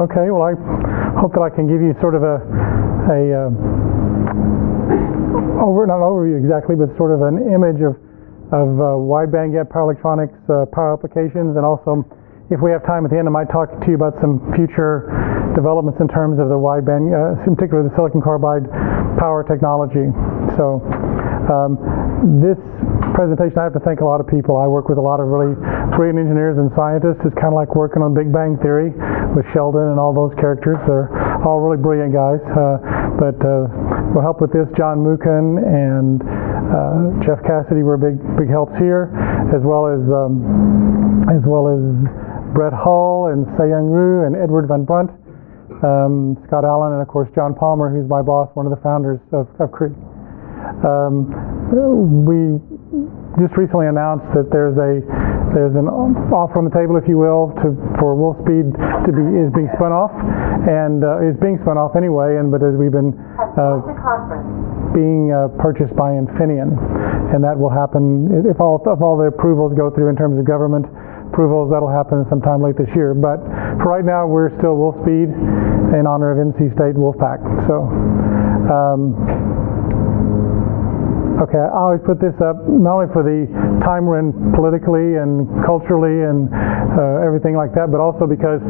Okay, well, I hope that I can give you sort of not an overview exactly, but sort of an image of wide bandgap power electronics, power applications, and also, if we have time at the end, I might talk to you about some future developments in terms of the wideband, in particular the silicon carbide power technology. So this presentation, I have to thank a lot of people. I work with a lot of really brilliant engineers and scientists. It's kind of like working on Big Bang Theory with Sheldon and all those characters. They're all really brilliant guys. But we'll help with this. John Mukin and Jeff Cassidy were big helps here, as well as Brett Hull and Se-Young Ryu and Edward Van Brunt, Scott Allen, and of course John Palmer, who's my boss, one of the founders of Cree. We just recently announced that there's an offer on the table, if you will, for Wolfspeed is being spun off, and is being spun off anyway. But as we've been being purchased by Infineon, and that will happen if all the approvals go through in terms of government approvals. That'll happen sometime late this year. But for right now, we're still Wolfspeed in honor of NC State Wolfpack. So. Okay, I always put this up not only for the time we're in politically and culturally and everything like that, but also because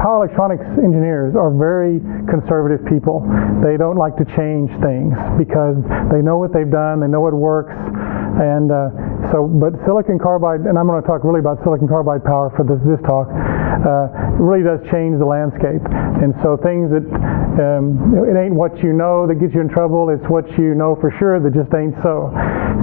power electronics engineers are very conservative people. They don't like to change things because they know what they've done, they know what works, and but silicon carbide, and I'm going to talk really about silicon carbide power for this talk, it really does change the landscape. And so things that, it ain't what you know that gets you in trouble, it's what you know for sure that just ain't so.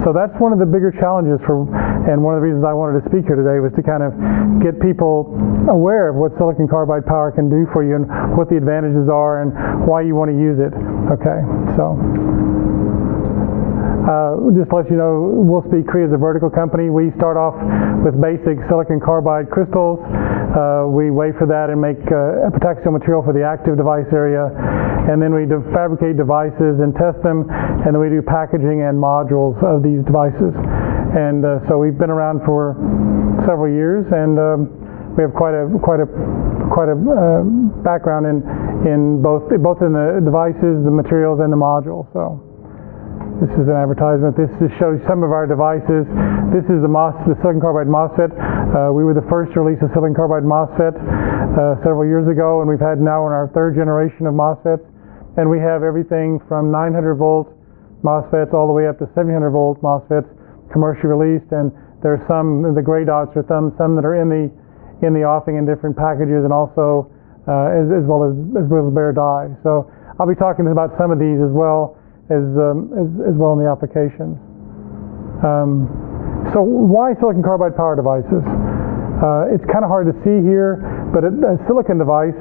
So that's one of the bigger challenges and one of the reasons I wanted to speak here today was to kind of get people aware of what silicon carbide power can do for you and what the advantages are and why you want to use it. Okay, so. Just to let you know, Wolfspeed Cree is a vertical company. We start off with basic silicon carbide crystals. We wafer that and make epitaxial material for the active device area. And then we fabricate devices and test them. And then we do packaging and modules of these devices. And so we've been around for several years, and we have quite a background in both in the devices, the materials, and the modules. So. This is an advertisement. This just shows some of our devices. This is the silicon carbide MOSFET. We were the first to release a silicon carbide MOSFET several years ago, and we've had now in our third generation of MOSFETs. And we have everything from 900 volt MOSFETs all the way up to 700 volt MOSFETs commercially released. And there's some, the gray dots are some that are in the offing in different packages, and also as well as bare die. So I'll be talking about some of these as well. As well in the applications. So why silicon carbide power devices? It's kind of hard to see here, but a silicon device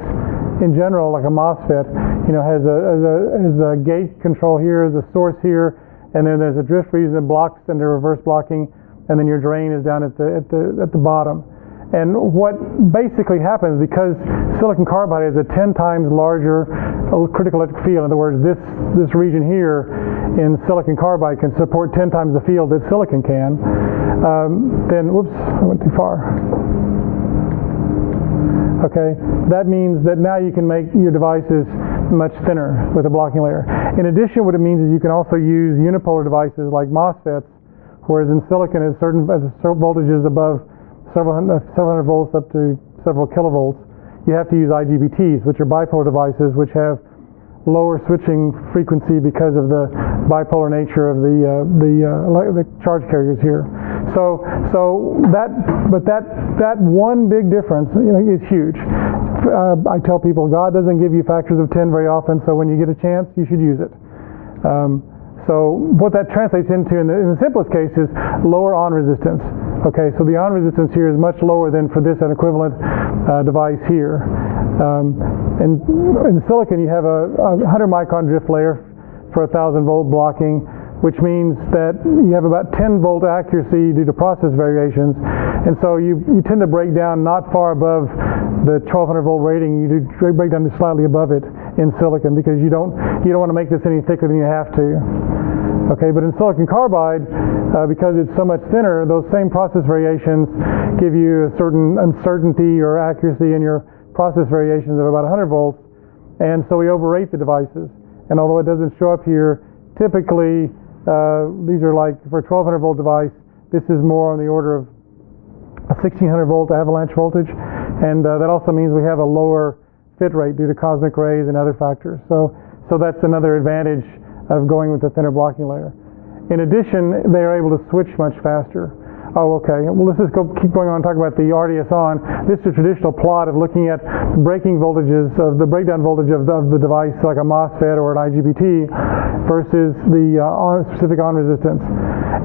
in general, like a MOSFET, has a gate control here, the source here, and then there's a drift reason that blocks under reverse blocking, and then your drain is down at the bottom. And what basically happens, because silicon carbide is a 10 times larger critical electric field, in other words, this region here in silicon carbide can support 10 times the field that silicon can, then, whoops, I went too far. Okay, that means that now you can make your devices much thinner with a blocking layer. In addition, what it means is you can also use unipolar devices like MOSFETs, whereas in silicon at certain voltages above several hundred volts up to several kilovolts, you have to use IGBTs, which are bipolar devices, which have lower switching frequency because of the bipolar nature of the charge carriers here. So that one big difference is huge. I tell people God doesn't give you factors of 10 very often, so when you get a chance, you should use it. So what that translates into in the simplest case is lower on resistance. Okay, so the on resistance here is much lower than for this equivalent device here. In silicon, you have a 100 micron drift layer for 1,000 volt blocking, which means that you have about 10 volt accuracy due to process variations. And so you tend to break down not far above the 1,200 volt rating. You break down to slightly above it in silicon because you don't want to make this any thicker than you have to. Okay, but in silicon carbide, because it's so much thinner, those same process variations give you a certain uncertainty or accuracy in your process variations of about 100 volts, and so we overrate the devices. And although it doesn't show up here, typically these are like for a 1200 volt device, this is more on the order of a 1600 volt avalanche voltage, and that also means we have a lower fit rate due to cosmic rays and other factors. So that's another advantage of going with the thinner blocking layer. In addition, they are able to switch much faster. Oh, okay. Well, let's just keep going on and talk about the RDS on. This is a traditional plot of looking at breaking voltages of the breakdown voltage of the device, like a MOSFET or an IGBT, versus the specific on resistance.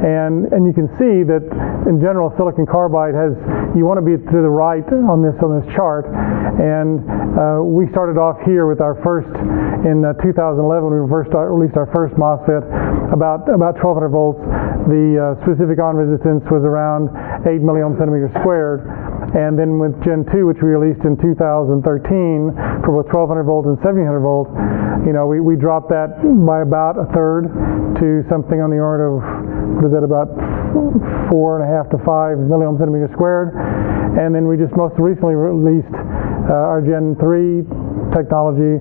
And you can see that in general, silicon carbide has, you want to be to the right on this chart. And we started off here with our first, in 2011, when we first released our first MOSFET, about 1200 volts. The specific on resistance was around 8 milliohm centimeters squared. And then with Gen 2, which we released in 2013, for both 1200 volts and 1700 volts, you know, we dropped that by about a third to something on the order of, what is that, about 4.5 to 5 milliohm centimeters squared. And then we just most recently released our Gen 3 technology.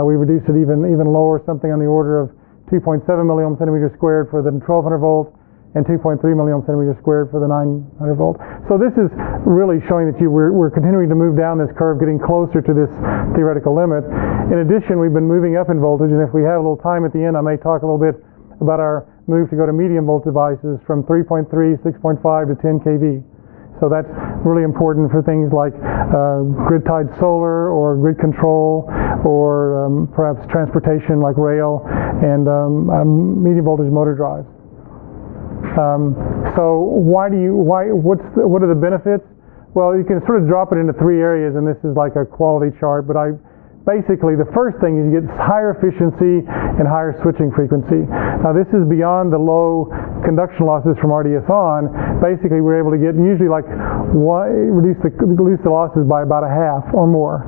We reduced it even lower, something on the order of 2.7 milliohm centimeters squared for the 1200 volt and 2.3 milliohm centimeters squared for the 900 volt. So this is really showing that we're continuing to move down this curve, getting closer to this theoretical limit. In addition, we've been moving up in voltage, and if we have a little time at the end, I may talk a little bit about our move to go to medium volt devices from 3.3, 6.5 to 10 kV. So that's really important for things like grid-tied solar or grid control, or perhaps transportation like rail and medium voltage motor drives. So what are the benefits? Well, you can sort of drop it into three areas, and this is like a quality chart, but basically the first thing is you get higher efficiency and higher switching frequency. Now this is beyond the low conduction losses from RDS on. Basically we're able to get usually like reduce the losses by about a half or more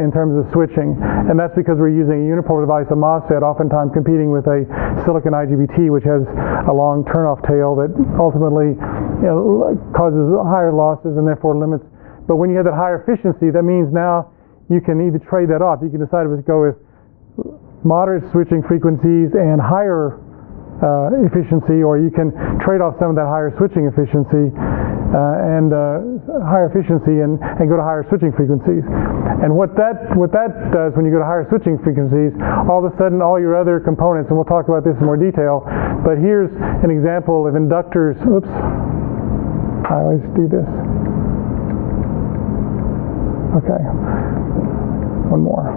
in terms of switching, and that's because we're using a unipolar device, a MOSFET, oftentimes competing with a silicon IGBT, which has a long turnoff tail that ultimately, you know, causes higher losses and therefore limits. But when you have that higher efficiency, that means now you can either trade that off. You can decide to go with moderate switching frequencies and higher efficiency, or you can trade off some of that higher switching efficiency and higher efficiency and go to higher switching frequencies. And what that does when you go to higher switching frequencies, all of a sudden all your other components, and we'll talk about this in more detail, but here's an example of inductors. Oops, I always do this. Okay, one more.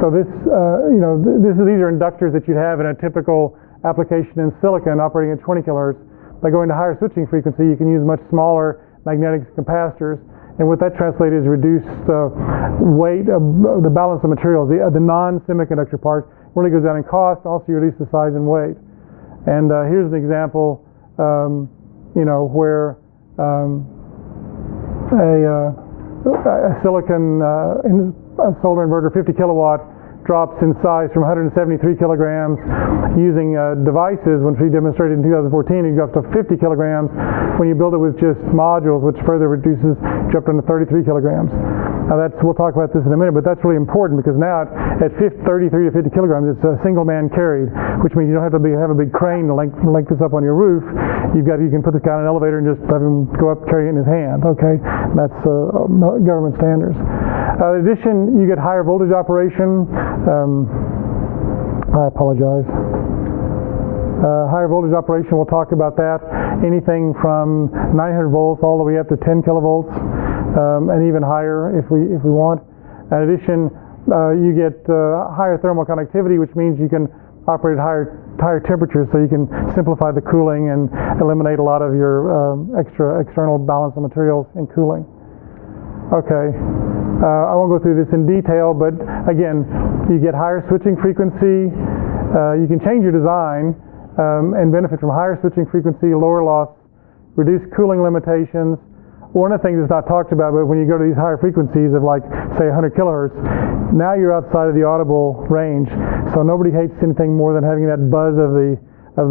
So this, these are inductors that you'd have in a typical application in silicon operating at 20 kilohertz. By going to higher switching frequency, you can use much smaller magnetic capacitors, and what that translates is reduced weight of the balance of materials. The non-semiconductor part really goes down in cost. Also, you reduce the size and weight. And here's an example, where a silicon solar inverter, 50 kilowatt, drops in size from 173 kilograms using devices, which we demonstrated in 2014. It goes up to 50 kilograms when you build it with just modules, which further reduces, dropped down to 33 kilograms. Now we'll talk about this in a minute, but that's really important because now at 33 to 50 kilograms, it's a single man carried, which means you don't have to have a big crane to link this up on your roof. You can put this guy in an elevator and just have him go up, carry it in his hand. Okay, that's government standards. In addition, you get higher voltage operation. I apologize. Higher voltage operation, we'll talk about that. Anything from 900 volts all the way up to 10 kilovolts, and even higher if we want. In addition, you get higher thermal conductivity, which means you can operate at higher temperatures, so you can simplify the cooling and eliminate a lot of your external balance of materials in cooling. Okay. I won't go through this in detail, but again, you get higher switching frequency. You can change your design and benefit from higher switching frequency, lower loss, reduced cooling limitations, one of the things that's not talked about, but when you go to these higher frequencies of like, say, 100 kilohertz, now you're outside of the audible range. So nobody hates anything more than having that buzz of the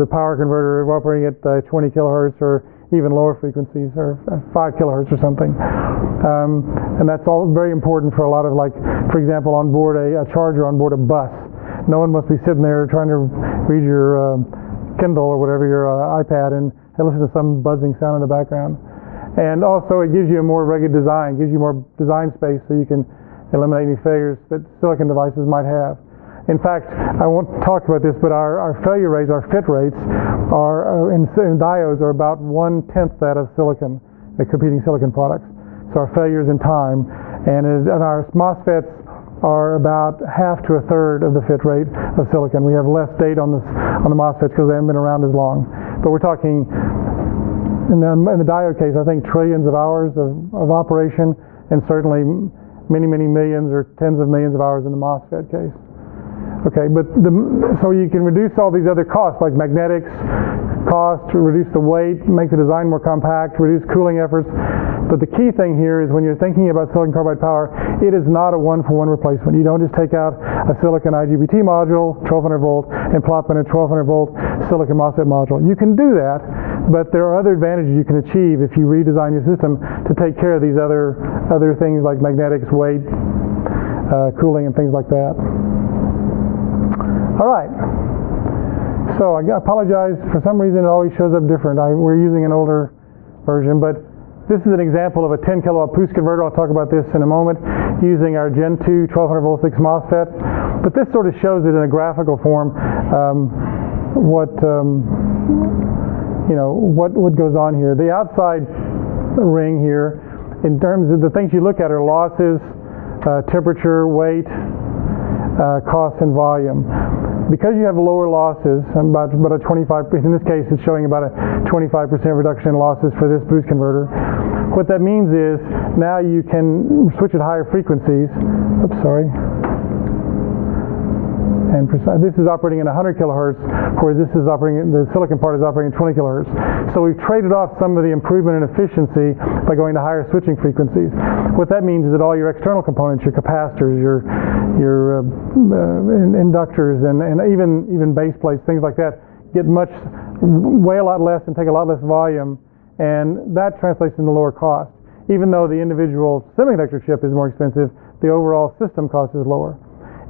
power converter operating at 20 kilohertz or even lower frequencies, or 5 kilohertz or something. And that's all very important for a lot of, like, for example, on board a charger on board a bus. No one must be sitting there trying to read your Kindle or whatever, your iPad, and listen to some buzzing sound in the background. And also it gives you a more rugged design, gives you more design space so you can eliminate any failures that silicon devices might have. In fact, I won't talk about this, but our failure rates, our fit rates, are in diodes are about 1/10 that of silicon, the competing silicon products. So our failures in time, and our MOSFETs are about half to a third of the fit rate of silicon. We have less data on the MOSFETs because they haven't been around as long. But we're talking, in the diode case, I think trillions of hours of operation, and certainly many, many millions or tens of millions of hours in the MOSFET case. Okay, but so you can reduce all these other costs like magnetics, cost, reduce the weight, make the design more compact, reduce cooling efforts. But the key thing here is when you're thinking about silicon carbide power, it is not a one-for-one replacement. You don't just take out a silicon IGBT module, 1200 volt, and plop in a 1200 volt silicon MOSFET module. You can do that, but there are other advantages you can achieve if you redesign your system to take care of these other things like magnetics, weight, cooling, and things like that. All right. So I apologize. For some reason, it always shows up different. We're using an older version, but this is an example of a 10 kilowatt boost converter. I'll talk about this in a moment, using our Gen 2 1200 volt 6 MOSFET. But this sort of shows it in a graphical form, what goes on here. The outside ring here, in terms of the things you look at, are losses, temperature, weight, cost, and volume. Because you have lower losses, about a 25%, in this case it's showing about a 25% reduction in losses for this boost converter. What that means is now you can switch at higher frequencies. Oops, sorry. And this is operating at 100 kilohertz, whereas this is operating, the silicon part is operating at 20 kilohertz. So we've traded off some of the improvement in efficiency by going to higher switching frequencies. What that means is that all your external components, your capacitors, your inductors, and even base plates, things like that, weigh a lot less and take a lot less volume, and that translates into lower cost. Even though the individual semiconductor chip is more expensive, the overall system cost is lower.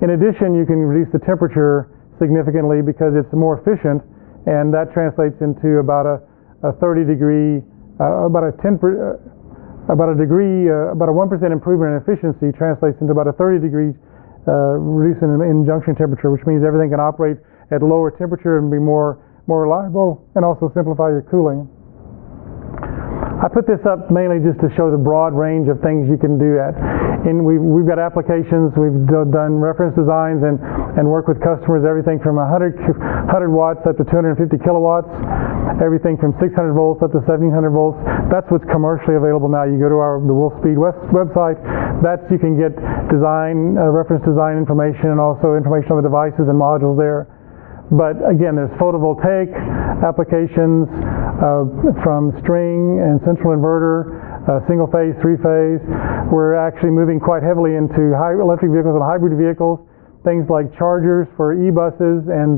In addition, you can reduce the temperature significantly because it's more efficient, and that translates into about a 1% improvement in efficiency translates into about a 30-degree reduction in junction temperature, which means everything can operate at lower temperature and be more reliable, and also simplify your cooling. I put this up mainly just to show the broad range of things you can do and we've got applications, we've done reference designs and work with customers, everything from 100 watts up to 250 kilowatts, everything from 600 volts up to 1700 volts. That's what's commercially available now. You go to the Wolfspeed website, you can get reference design information, and also information on the devices and modules there. But again, there's photovoltaic applications from string and central inverter, single phase, three phase. We're actually moving quite heavily into electric vehicles and hybrid vehicles, things like chargers for e-buses and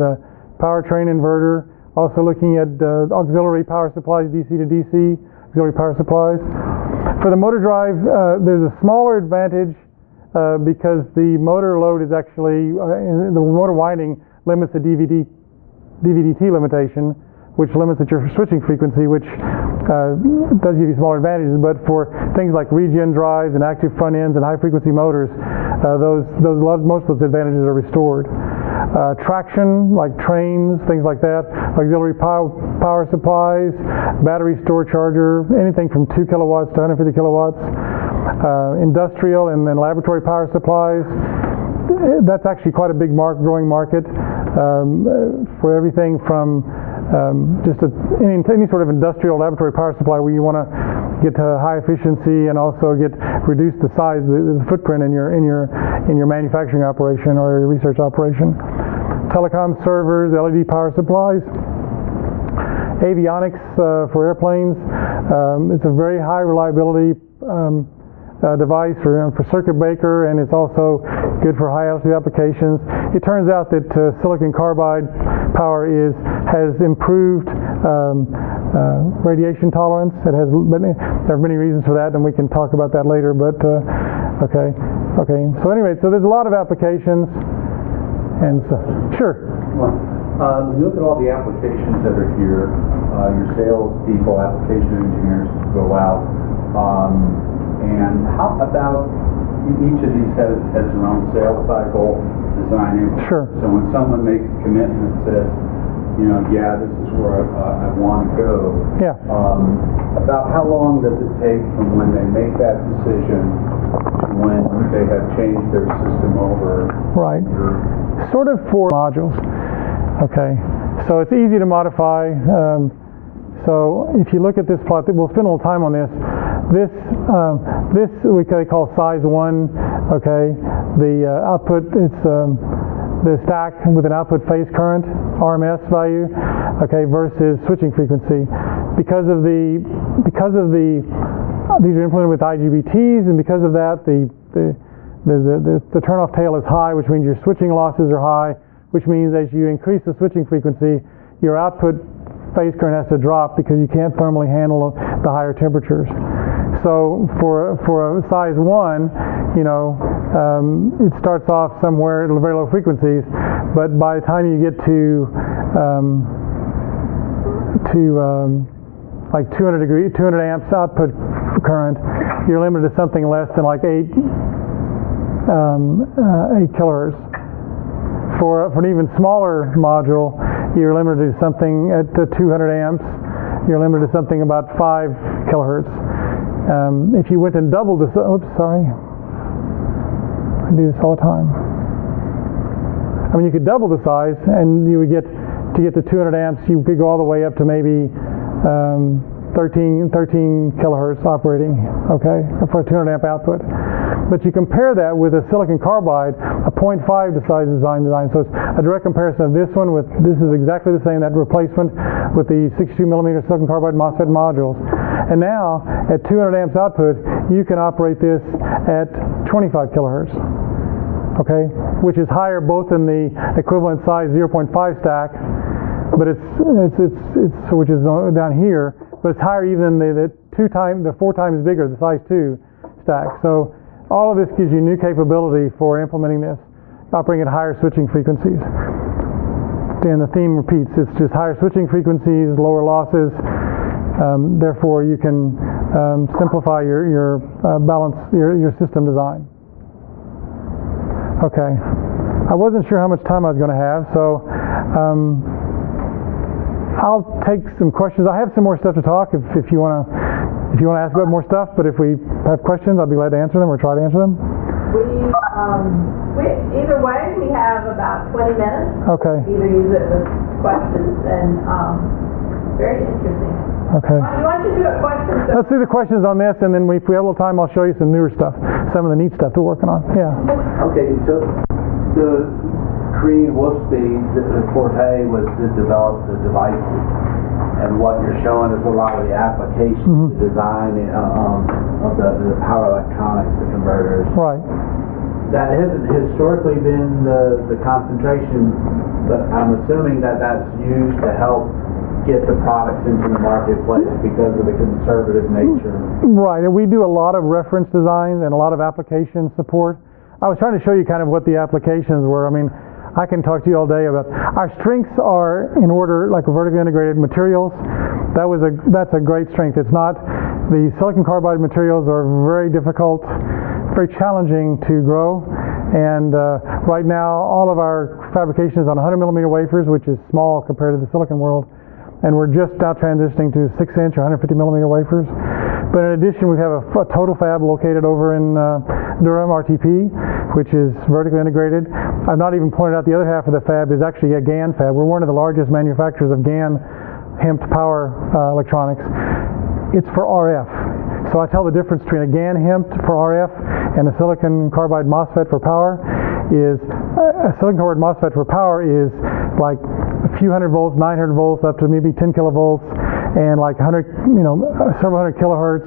powertrain inverter. Also looking at auxiliary power supplies, DC to DC, auxiliary power supplies. For the motor drive, there's a smaller advantage because the motor load is actually, the motor winding limits the DVDT limitation, which limits at your switching frequency, which does give you smaller advantages. But for things like regen drives and active front ends and high frequency motors, most of those advantages are restored. Traction, like trains, things like that, auxiliary power supplies, battery store charger, anything from 2 kilowatts to 150 kilowatts, industrial and then laboratory power supplies. That's actually quite a big growing market for everything from any sort of industrial laboratory power supply where you want to get to high efficiency and also reduce the size, the footprint in your manufacturing operation or your research operation. Telecom servers, LED power supplies, avionics for airplanes. It's a very high reliability device for circuit breaker, and it's also good for high altitude applications. It turns out that silicon carbide power has improved radiation tolerance. There are many reasons for that, and we can talk about that later. But okay. So anyway, so there's a lot of applications, and so sure. Well, you look at all the applications that are here. Your sales people, application engineers go out. And how about each of these has their own sales cycle, design it. Sure. So when someone makes a commitment and says, yeah, this is where I want to go. Yeah. About how long does it take from when they make that decision to when they have changed their system over? Right. Sort of 4 modules. Okay. So it's easy to modify. So if you look at this plot, we'll spend a little time on this. This they call size 1. Okay, the output, it's the stack with an output phase current RMS value. Okay, versus switching frequency. Because of these are implemented with IGBTs, and because of that, the turnoff tail is high, which means your switching losses are high, which means as you increase the switching frequency, your output phase current has to drop because you can't thermally handle the higher temperatures. So for a size 1, it starts off somewhere at very low frequencies, but by the time you get to like 200 amps output current, you're limited to something less than like 8 kilohertz. For an even smaller module, you're limited to something at 200 amps. You're limited to something about 5 kilohertz. If you went and doubled this, oops, sorry. I do this all the time. I mean, you could double the size, and you would get to 200 amps. You could go all the way up to maybe 13 kilohertz operating. Okay, for a 200 amp output. But you compare that with a silicon carbide, a 0.5 size design. So it's a direct comparison of this one with, this is exactly the same, that replacement with the 62 millimeter silicon carbide MOSFET modules. And now, at 200 amps output, you can operate this at 25 kilohertz. Okay, which is higher both in the equivalent size 0.5 stack, but which is down here, but it's higher even than the 4 times bigger, the size 2 stack. So all of this gives you new capability for implementing this, operating at higher switching frequencies. And the theme repeats, it's just higher switching frequencies, lower losses, therefore you can simplify your balance, your system design. Okay, I wasn't sure how much time I was going to have, so I'll take some questions. I have some more stuff to talk if you want to ask about more stuff, but if we have questions, I'll be glad to answer them or try to answer them. Either way, we have about 20 minutes. Okay. Either use it with questions, and very interesting. Okay. You want to do a question? Let's do the questions on this, and then if we have a little time, I'll show you some newer stuff, some of the neat stuff we're working on. Yeah. Okay, so the Korean wolf speeds, the forte was to develop the devices, and what you're showing is a lot of the applications, the design of the power electronics, the converters. Right. That hasn't historically been the concentration, but I'm assuming that that's used to help get the products into the marketplace because of the conservative nature. Right, and we do a lot of reference designs and a lot of application support. I was trying to show you kind of what the applications were. I mean, I can talk to you all day about our strengths are in order, like vertically integrated materials. That's a great strength. It's not, the silicon carbide materials are very difficult, very challenging to grow, and right now all of our fabrication is on 100 millimeter wafers, which is small compared to the silicon world, and we're just now transitioning to 6-inch or 150 millimeter wafers. But in addition, we have a total fab located over in Durham, RTP, which is vertically integrated. I've not even pointed out the other half of the fab is actually a GaN fab. We're one of the largest manufacturers of GaN hemped power electronics. It's for RF. So I tell the difference between a GaN hemped for RF and a silicon carbide MOSFET for power is, a silicon carbide MOSFET for power is like few hundred volts, 900 volts, up to maybe 10 kilovolts, and like 100, several hundred kilohertz.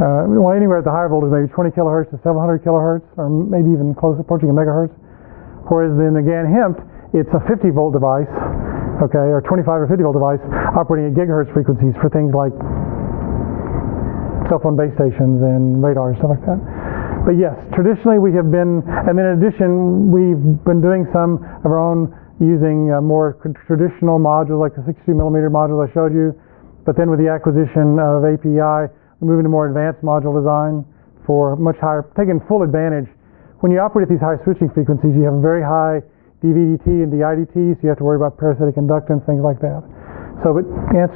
Well, anywhere at the higher voltage, maybe 20 kilohertz to several hundred kilohertz, or maybe even close approaching a megahertz. Whereas in the GaN HIMT, it's a 50 volt device, okay, or 25 or 50 volt device operating at gigahertz frequencies for things like cell phone base stations and radar and stuff like that. But yes, traditionally we have been, and then in addition, we've been doing some of our own using more traditional modules like the 62 millimeter modules I showed you. But then with the acquisition of API, we moved into more advanced module design for much higher, taking full advantage. When you operate at these high switching frequencies, you have very high DVDT and DIDT, so you have to worry about parasitic inductance, things like that. So, but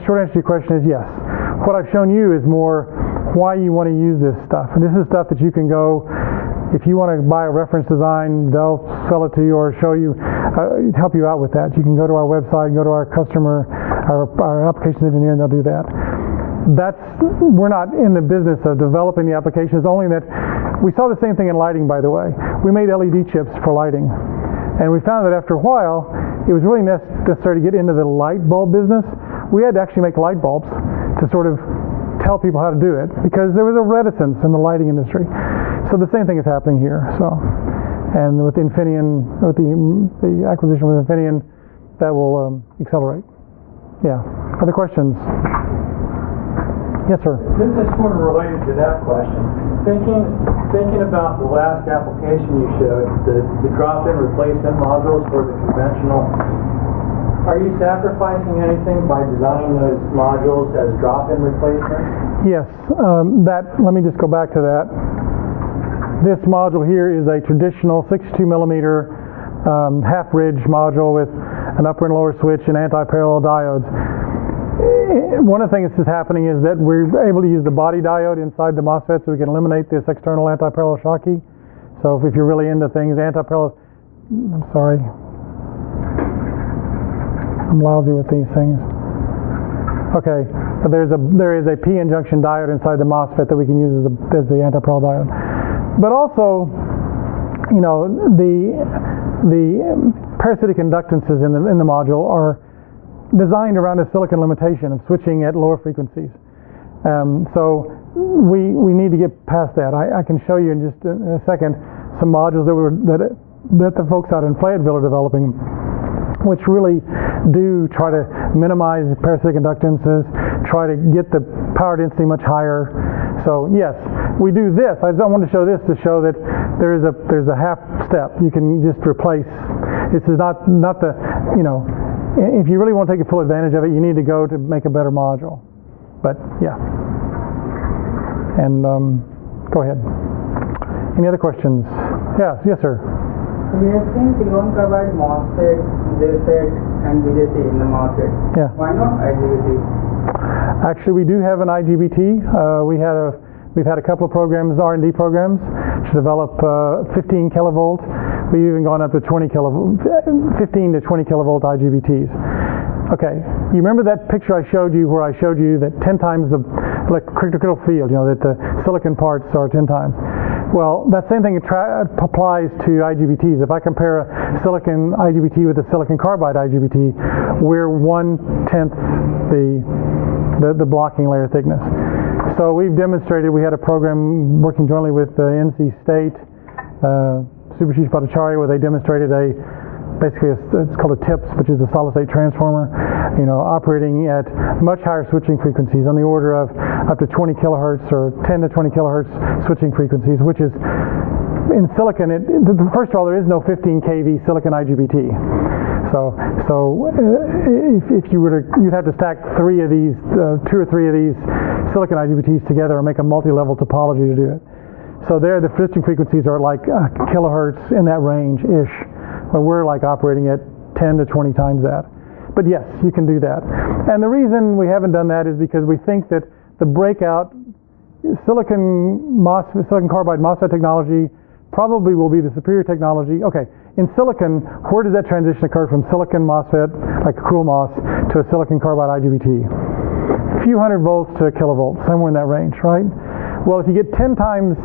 short answer to your question is yes. What I've shown you is more why you want to use this stuff. And this is stuff that you can go, if you want to buy a reference design, they'll sell it to you or show you, help you out with that. You can go to our website, go to our customer, our application engineer, and they'll do that. We're not in the business of developing the applications, only that we saw the same thing in lighting, by the way. We made LED chips for lighting. And we found that after a while, it was really necessary to get into the light bulb business. We had to actually make light bulbs to sort of tell people how to do it, because there was a reticence in the lighting industry. So the same thing is happening here. So, and with Infineon, with the acquisition with Infineon, that will accelerate. Yeah. Other questions? Yes, sir. This is sort of related to that question. Thinking about the last application you showed, the drop-in replacement modules for the conventional, are you sacrificing anything by designing those modules as drop-in replacements? Yes. Let me just go back to that. This module here is a traditional 62 millimeter half-bridge module with an upper and lower switch and anti-parallel diodes. One of the things that's happening is that we're able to use the body diode inside the MOSFET, so we can eliminate this external anti-parallel shock key. So if you're really into things, anti-parallel, I'm sorry, I'm lousy with these things. Okay, but there is a P-N junction diode inside the MOSFET that we can use as the anti-parallel diode. But also, the parasitic inductances in the module are designed around a silicon limitation of switching at lower frequencies. So we need to get past that. I can show you in just a second some modules that the folks out in Fayetteville are developing, which really do try to minimize parasitic inductances, try to get the power density much higher. So yes, we do this. I want to show this to show that there's a half step. You can just replace. This is not the, if you really want to take full advantage of it, you need to go to make a better module. But yeah. And go ahead. Any other questions? Yes, sir. So we have seen silicon carbide MOSFET, JFET, and BJT in the market. Yeah. Why not IGBT? Actually, we do have an IGBT. We've had a couple of programs, R&D programs, to develop 15 kilovolt. We've even gone up to 15 to 20 kilovolt IGBTs. Okay, you remember that picture I showed you where I showed you that 10 times the critical field, that the silicon parts are 10 times. Well, that same thing applies to IGBTs. If I compare a silicon IGBT with a silicon carbide IGBT, we're 1/10 the blocking layer thickness. So we've demonstrated, we had a program working jointly with NC State, Subhashish Bhattacharya, where they demonstrated it's called a TIPS, which is a solid state transformer, operating at much higher switching frequencies on the order of up to 20 kilohertz or 10 to 20 kilohertz switching frequencies, which is in silicon. First of all, there is no 15 kV silicon IGBT. So if you were to, you'd have to stack two or three of these silicon IGBTs together and make a multi-level topology to do it. So there, the switching frequencies are like kilohertz in that range-ish, when we're like operating at 10 to 20 times that. But yes, you can do that. And the reason we haven't done that is because we think that the breakout silicon carbide MOSFET technology probably will be the superior technology. Okay, in silicon, where does that transition occur from silicon MOSFET, like a cool MOS, to a silicon carbide IGBT? A few hundred volts to a kilovolt, somewhere in that range, right? Well, if you get 10 times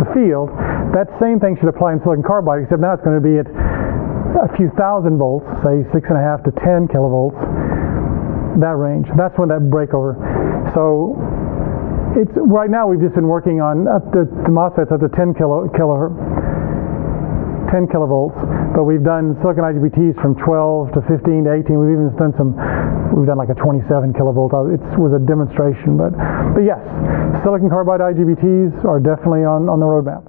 the field, that same thing should apply in silicon carbide, except now it's going to be at a few thousand volts, say 6.5 to 10 kilovolts, that range. That's when that breakover. So it's right now we've just been working on up to the MOSFETs up to 10 kilovolts, but we've done silicon IGBTs from 12 to 15 to 18. We've even done like a 27 kilovolt. It was a demonstration, but yes, silicon carbide IGBTs are definitely on the roadmap.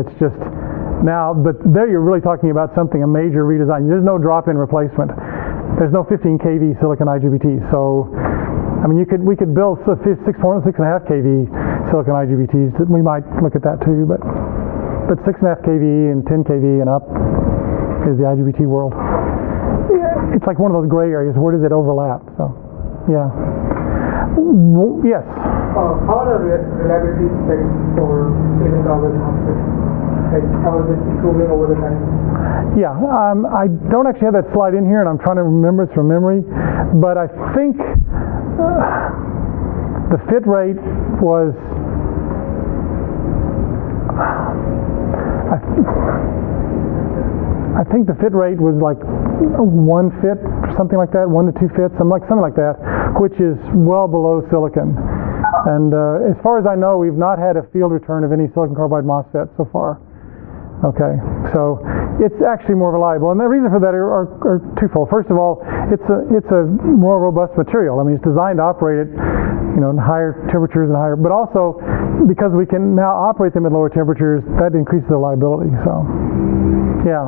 It's just now, but there you're really talking about a major redesign. There's no drop-in replacement. There's no 15 kV silicon IGBT. So, I mean, we could build 6.5 kV silicon IGBTs. We might look at that too, but 6.5 kV and 10 kV and up is the IGBT world. It's like one of those gray areas. Where does it overlap? So, yeah. Yes. How are the reliability specs for silicon carbide MOSFETs? Like, how is it improving over the time? Yeah, I don't actually have that slide in here, and I'm trying to remember it from memory, but I think the fit rate was I think the fit rate was like 1 fit, something like that, 1 to 2 fits, something like that, which is well below silicon. And as far as I know, we've not had a field return of any silicon carbide MOSFET so far. Okay, so it's actually more reliable, and the reason for that are twofold. First of all, it's a more robust material. I mean, it's designed to operate at in higher temperatures and higher, but also because we can now operate them at lower temperatures, that increases the reliability. So, yeah,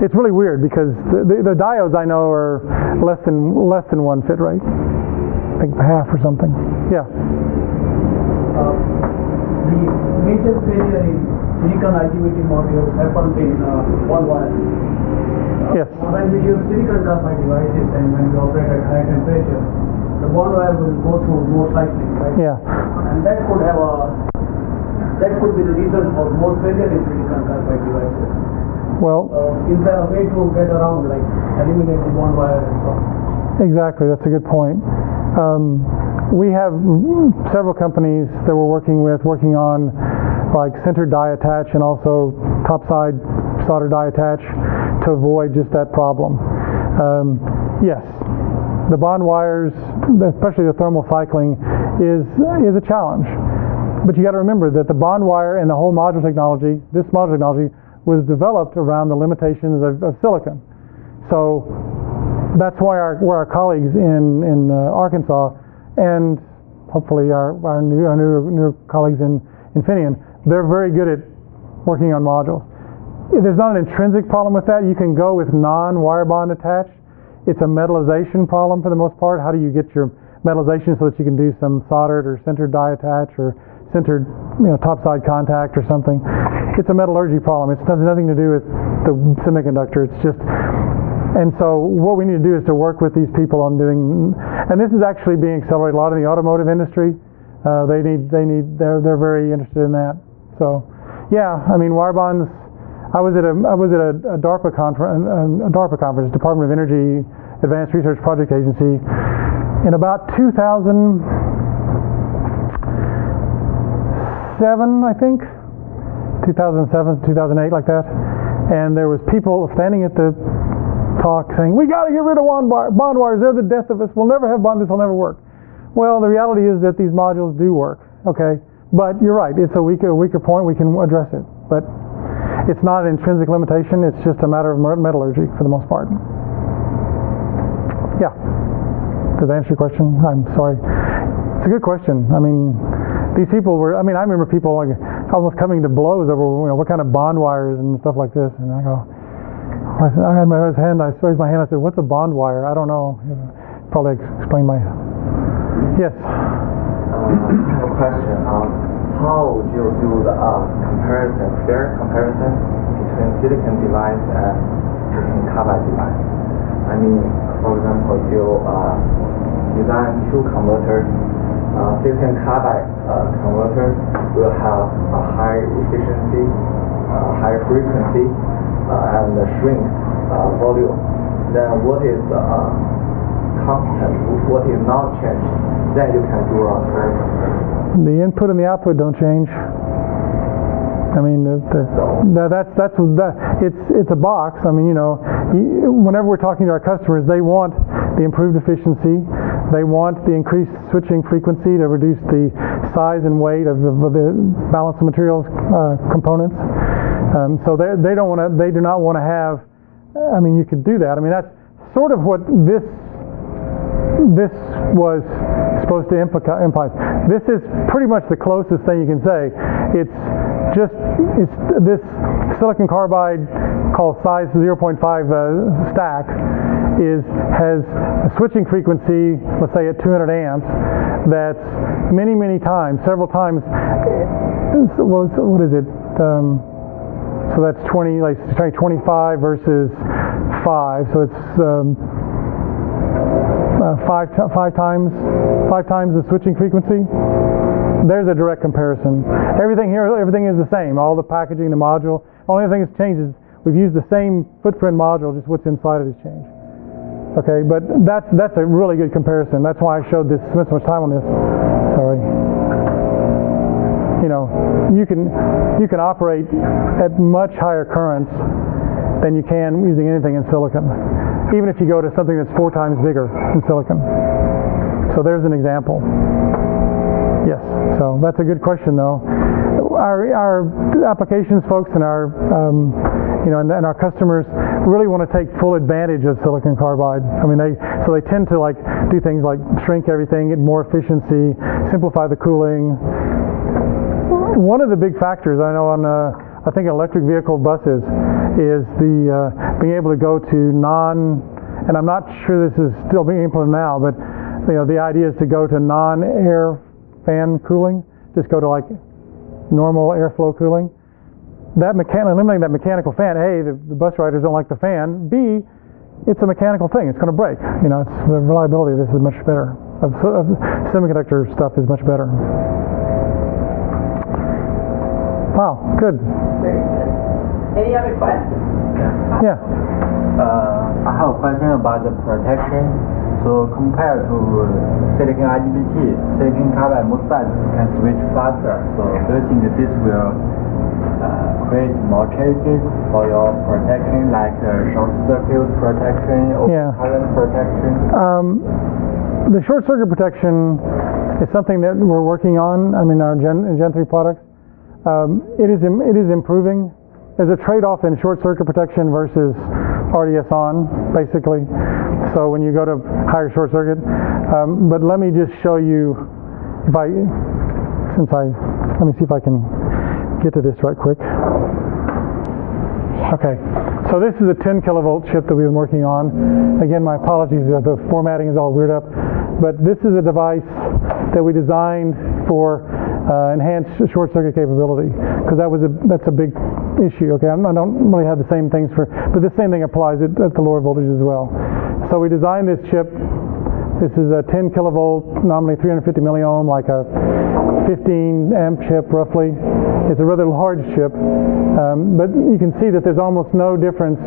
it's really weird because the diodes I know are less than 1 fit rate. I think half or something. Yeah. The major failure in silicon IGBT modules happens in one wire. Yes. When we use silicon carbide devices and when we operate at high temperature, the bond wire will go through more cycling, right? Yeah. And that could be the reason for more failure in silicon carbide devices. Well, is there a way to get around, like eliminating bond wire and so on? Exactly, that's a good point. We have several companies that we're working on like sintered die attach and also topside solder die attach to avoid just that problem. Yes, the bond wires, especially the thermal cycling, is a challenge. But you got to remember that the bond wire and the whole module technology, this module technology, was developed around the limitations of silicon. So that's why our colleagues in Arkansas and hopefully our new colleagues in Infineon, they're very good at working on modules. There's not an intrinsic problem with that. You can go with non-wire bond attached. It's a metallization problem for the most part. How do you get your metallization so that you can do some soldered or sintered die attach or sintered topside contact or something? It's a metallurgy problem. It has nothing to do with the semiconductor. It's just, and so what we need to do is to work with these people on doing, and this is actually being accelerated a lot in the automotive industry. They're very interested in that. So, yeah, I mean, wire bonds. I was at a DARPA conference, Department of Energy Advanced Research Project Agency, in about 2007, I think, 2007, 2008, like that. And there was people standing at the talk saying, "We got to get rid of bond wires. They're the death of us. We'll never have bond. This will never work." Well, the reality is that these modules do work. Okay, but you're right. It's a weaker point. We can address it, but it's not an intrinsic limitation. It's just a matter of metallurgy for the most part. Yeah. Does that answer your question? I'm sorry. It's a good question. I mean, these people were. I mean, I remember people like almost coming to blows over what kind of bond wires and stuff like this. And I had my hand. I raised my hand. I said, "What's a bond wire?" I don't know. Probably explain my. Yes. I have a question. How would you do the fair comparison between silicon device and silicon carbide device? I mean, for example, you design two converters. Silicon carbide converter will have a high efficiency, high frequency, and a shrink volume. Then what is constant? What is not changed? Then you can do a fair comparison. The input and the output don't change. I mean, it's a box. I mean, whenever we're talking to our customers, they want the improved efficiency. They want the increased switching frequency to reduce the size and weight of the balance of materials components. So they do not want to have. I mean, you could do that. I mean, that's sort of what this was supposed to imply. This is pretty much the closest thing you can say. It's this silicon carbide called size 0.5 stack has a switching frequency, let's say at 200 amps, that's many times, several times. What is it? So that's 20, like 25 versus 5. So it's five times the switching frequency. There's a direct comparison. Everything is the same. All the packaging, the module. Only thing that's changed is we've used the same footprint module, just what's inside it has changed. Okay, but that's a really good comparison. That's why I spent so much time on this. Sorry. You can operate at much higher currents than you can using anything in silicon, even if you go to something that's 4 times bigger in silicon. So there's an example. Yes, so that's a good question, though. Our applications folks and our and our customers really want to take full advantage of silicon carbide. I mean, they tend to do things like shrink everything, get more efficiency, simplify the cooling. One of the big factors I know on I think electric vehicle buses is the being able to go to and I'm not sure this is still being implemented now, but the idea is to go to non-air fan cooling, just go to normal airflow cooling. Eliminating that mechanical fan, A, the bus riders don't like the fan, B, it's a mechanical thing, it's going to break. The reliability of this is much better. Of semiconductor stuff is much better. Wow, good. Very good. Any other questions? Yeah. I have a question about the protection. So compared to silicon IGBT, silicon carbide MOSFET can switch faster. So do you think that this will create more challenges for your protection, like short circuit protection or current protection? The short circuit protection is something that we're working on. I mean, our Gen 3 products. It is improving. There's a trade-off in short circuit protection versus RDS on, basically. So when you go to higher short circuit, but let me just show you, let me see if I can get to this right quick. Okay, so this is a 10 kilovolt chip that we've been working on. Again, my apologies, the formatting is all weird up, but this is a device that we designed for enhanced short circuit capability, because that's a big issue. Okay, I don't really have the same things but the same thing applies at the lower voltage as well. So we designed this chip. This is a 10 kilovolt, nominally 350 milliohm, like a 15 amp chip roughly. It's a rather large chip, but you can see that there's almost no difference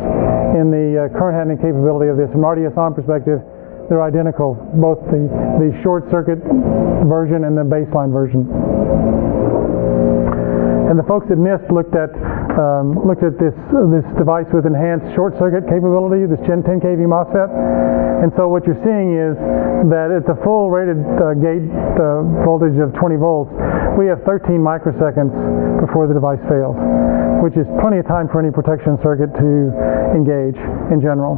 in the current handling capability of this. From RDS on perspective, they're identical, both the short circuit version and the baseline version. And the folks at NIST looked at this device with enhanced short circuit capability, this Gen 10 kV MOSFET. And so what you're seeing is that at the full rated gate voltage of 20 volts, we have 13 microseconds before the device fails, which is plenty of time for any protection circuit to engage in general.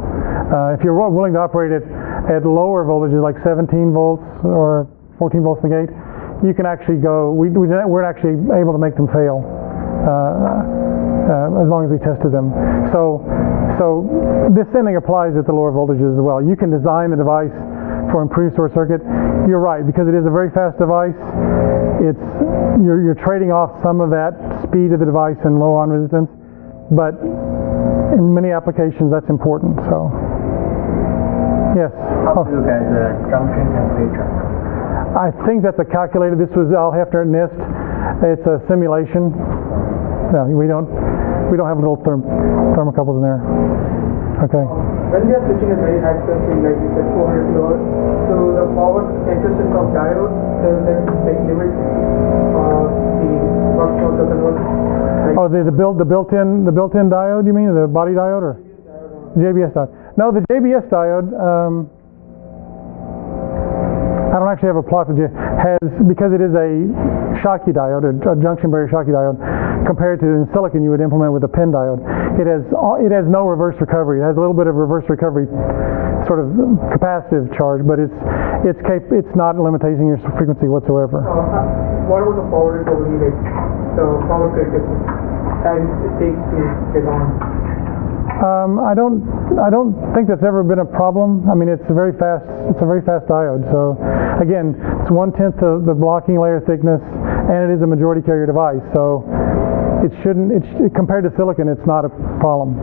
If you're willing to operate it at lower voltages like 17 volts or 14 volts in the gate, you can actually go, we're actually able to make them fail as long as we tested them. So this same thing applies at the lower voltages as well. You can design the device for improved short circuit. You're right, because it is a very fast device. You're trading off some of that speed of the device and low on resistance, but in many applications that's important. So yes. How do you get the junction temperature? I think that's a calculated. This was all after NIST. It's a simulation. No, we don't have little thermocouples in there. Okay. When we are switching at very high frequency, like you said, 400 kilohertz, so the power characteristics of diode, does that limit the function of the converter? Oh, the built-in diode, you mean, the body diode, or JBS diode? No, the JBS diode. I don't actually have a plot that because it is a Schottky diode, a junction barrier Schottky diode, compared to in silicon you would implement with a PIN diode. It has no reverse recovery. It has a little bit of reverse recovery, sort of capacitive charge, but it's not limiting your frequency whatsoever. What about the power recovery, like the power characteristics time it takes to get on? I don't think that's ever been a problem. I mean, it's a very fast diode. So again, it's 1/10 of the blocking layer thickness, and it is a majority carrier device. So it shouldn't. Compared to silicon, it's not a problem.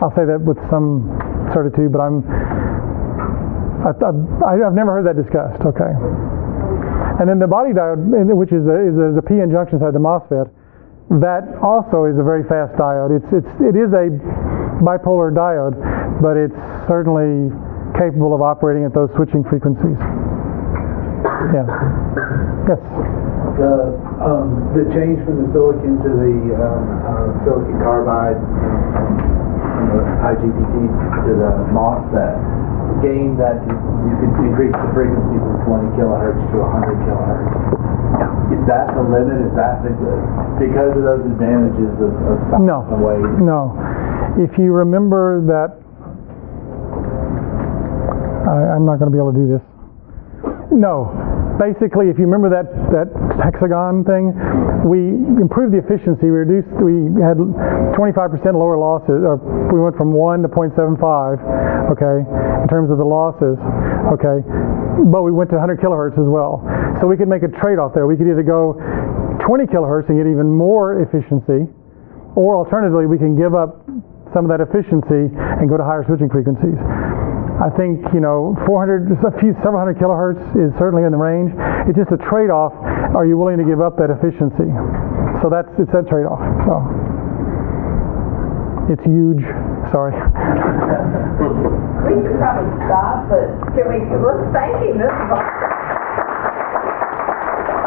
I'll say that with some certitude, but I've never heard that discussed. Okay. And then the body diode, which is the p-n junction side, the MOSFET. That also is a very fast diode. It is a bipolar diode, but it's certainly capable of operating at those switching frequencies. Yeah. Yes. The change from the silicon to the silicon carbide, from the IGBT to the MOSFET, gain that you can increase the frequency from 20 kilohertz to 100 kilohertz. Is that the limit? Is that because of those advantages of size and weight? No. If you remember that, I'm not going to be able to do this. No. Basically, if you remember that hexagon thing, we improved the efficiency. We had 25% lower losses. Or we went from 1 to 0.75, okay, in terms of the losses, okay. But we went to 100 kilohertz as well. So we could make a trade-off there. We could either go 20 kilohertz and get even more efficiency, or alternatively, we can give up some of that efficiency and go to higher switching frequencies. I think, 400, several hundred kilohertz is certainly in the range. It's just a trade-off. Are you willing to give up that efficiency? So it's that trade-off. So it's huge. Sorry. We should probably stop, but let's thank him. This is awesome.